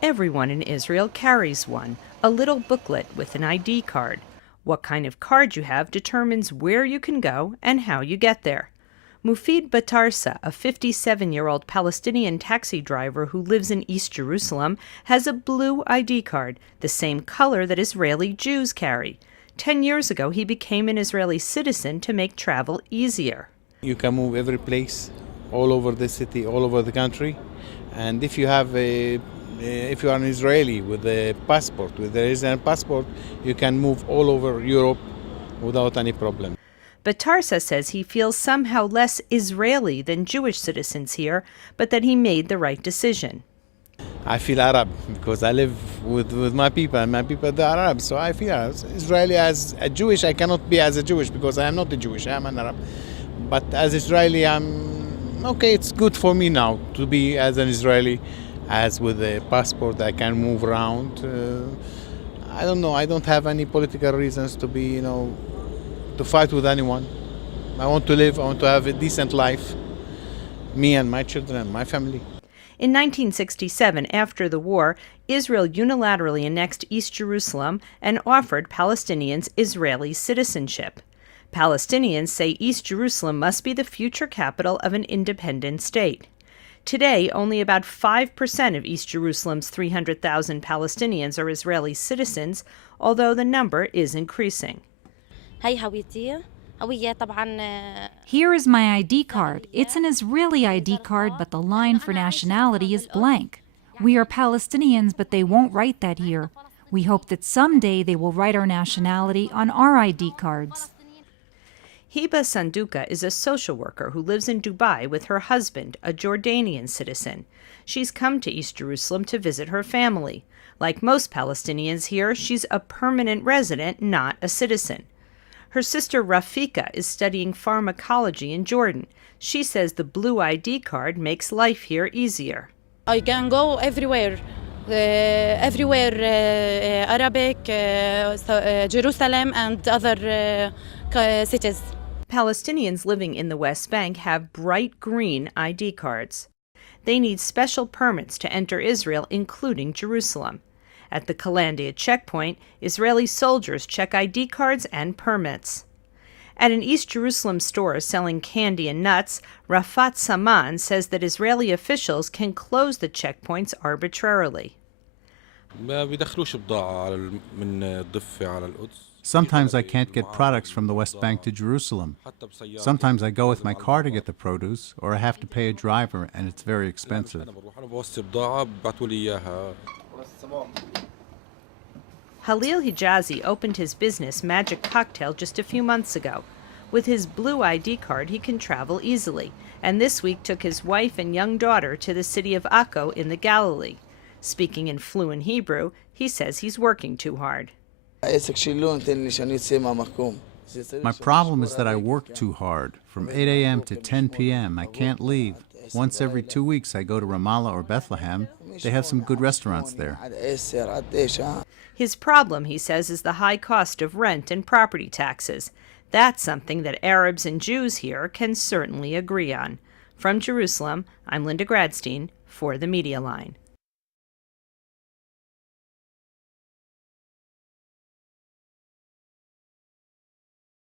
Everyone in Israel carries one, a little booklet with an ID card. What kind of card you have determines where you can go and how you get there. Mufid Batarsa, a 57-year-old Palestinian taxi driver who lives in East Jerusalem, has a blue ID card, the same color that Israeli Jews carry. 10 years ago, he became an Israeli citizen to make travel easier. You can move every place, all over the city, all over the country. And if you are an Israeli with a passport, with the Israeli passport, you can move all over Europe without any problem. But Tarsa says he feels somehow less Israeli than Jewish citizens here, but that he made the right decision. I feel Arab because I live with my people, and my people they are Arab, so I feel Israeli. As a Jewish, I cannot be as a Jewish because I am not a Jewish, I am an Arab. But as Israeli, I'm okay, it's good for me now to be as an Israeli, as with a passport I can move around. I don't know, I don't have any political reasons to be, to fight with anyone. I want to live, I want to have a decent life, me and my children and my family. In 1967, after the war, Israel unilaterally annexed East Jerusalem and offered Palestinians Israeli citizenship. Palestinians say East Jerusalem must be the future capital of an independent state. Today, only about 5% of East Jerusalem's 300,000 Palestinians are Israeli citizens, although the number is increasing. Here is my ID card. It's an Israeli ID card, but the line for nationality is blank. We are Palestinians, but they won't write that here. We hope that someday they will write our nationality on our ID cards. Hiba Sanduka is a social worker who lives in Dubai with her husband, a Jordanian citizen. She's come to East Jerusalem to visit her family. Like most Palestinians here, she's a permanent resident, not a citizen. Her sister Rafika is studying pharmacology in Jordan. She says the blue ID card makes life here easier. I can go everywhere. Arabic, Jerusalem and other cities. Palestinians living in the West Bank have bright green ID cards. They need special permits to enter Israel, including Jerusalem. At the Kalandia checkpoint, Israeli soldiers check ID cards and permits. At an East Jerusalem store selling candy and nuts, Rafat Saman says that Israeli officials can close the checkpoints arbitrarily. Sometimes I can't get products from the West Bank to Jerusalem. Sometimes I go with my car to get the produce, or I have to pay a driver, and it's very expensive. Halil Hijazi opened his business Magic Cocktail just a few months ago. With his blue ID card, he can travel easily, and this week took his wife and young daughter to the city of Akko in the Galilee. Speaking in fluent Hebrew, he says he's working too hard. My problem is that I work too hard. From 8 a.m. to 10 p.m. I can't leave. Once every 2 weeks I go to Ramallah or Bethlehem. They have some good restaurants there. His problem, he says, is the high cost of rent and property taxes. That's something that Arabs and Jews here can certainly agree on. From Jerusalem, I'm Linda Gradstein for the Media Line.